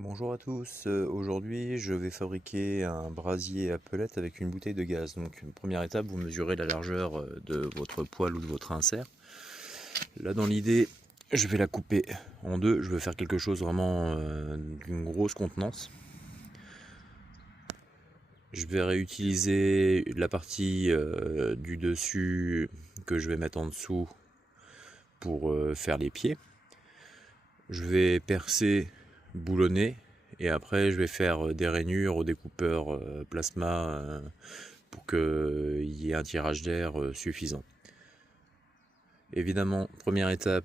Bonjour à tous, aujourd'hui je vais fabriquer un brasier à pellets avec une bouteille de gaz. Donc première étape, vous mesurez la largeur de votre poêle ou de votre insert. Là dans l'idée, je vais la couper en deux, je vais faire quelque chose vraiment d'une grosse contenance. Je vais réutiliser la partie du dessus que je vais mettre en dessous pour faire les pieds. Je vais percer, boulonner et après je vais faire des rainures au découpeur plasma pour qu'il y ait un tirage d'air suffisant. Évidemment, première étape,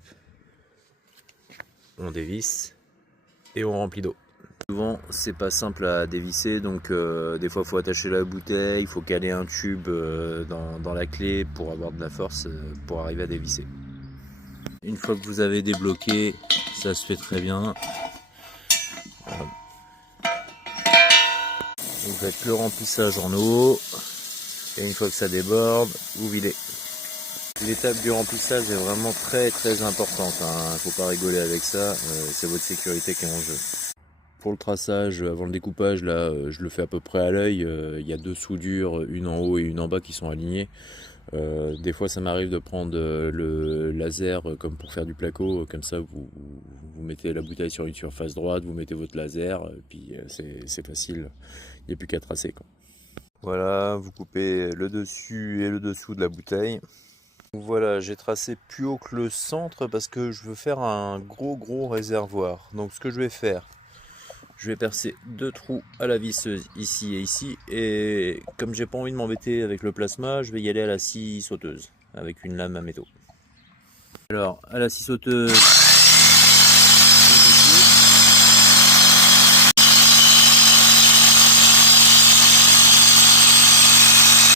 on dévisse et on remplit d'eau. Souvent c'est pas simple à dévisser, donc des fois il faut attacher la bouteille, il faut caler un tube dans la clé pour avoir de la force pour arriver à dévisser. Une fois que vous avez débloqué, ça se fait très bien. Voilà. Vous faites le remplissage en eau et une fois que ça déborde, vous videz. L'étape du remplissage est vraiment très importante, hein. Faut pas rigoler avec ça, c'est votre sécurité qui est en jeu. Pour le traçage, avant le découpage, là, je le fais à peu près à l'œil. Il y a deux soudures, une en haut et une en bas qui sont alignées. Des fois ça m'arrive de prendre le laser comme pour faire du placo, comme ça vous mettez la bouteille sur une surface droite, vous mettez votre laser, et puis c'est facile, il n'y a plus qu'à tracer, quoi. Voilà, vous coupez le dessus et le dessous de la bouteille. Voilà, j'ai tracé plus haut que le centre parce que je veux faire un gros réservoir. Donc ce que je vais faire, je vais percer deux trous à la visseuse ici et ici, et comme j'ai pas envie de m'embêter avec le plasma, je vais y aller à la scie sauteuse avec une lame à métaux. Alors à la scie sauteuse,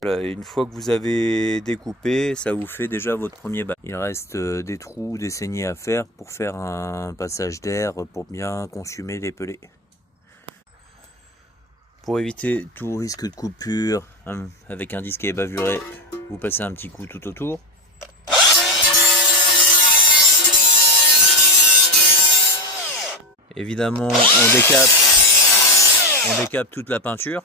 voilà, et une fois que vous avez découpé, ça vous fait déjà votre premier bas. Il reste des trous, des saignées à faire pour faire un passage d'air pour bien consumer les pellets. Pour éviter tout risque de coupure, avec un disque à bavuré, vous passez un petit coup tout autour. Évidemment, on décape toute la peinture.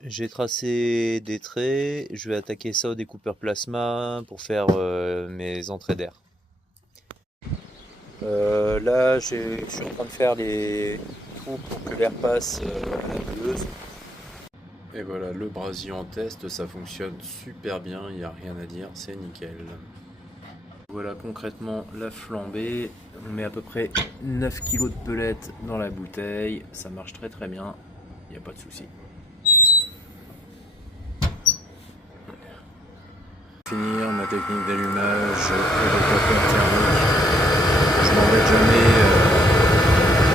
J'ai tracé des traits, je vais attaquer ça au découpeur plasma pour faire mes entrées d'air. Là, je suis en train de faire les trous pour que l'air passe à la pelleuse. Et voilà, le brasier en test, ça fonctionne super bien, il n'y a rien à dire, c'est nickel. Voilà concrètement la flambée, on met à peu près 9 kg de pellets dans la bouteille, ça marche très bien, il n'y a pas de souci. Finir ma technique d'allumage au découpeur thermique.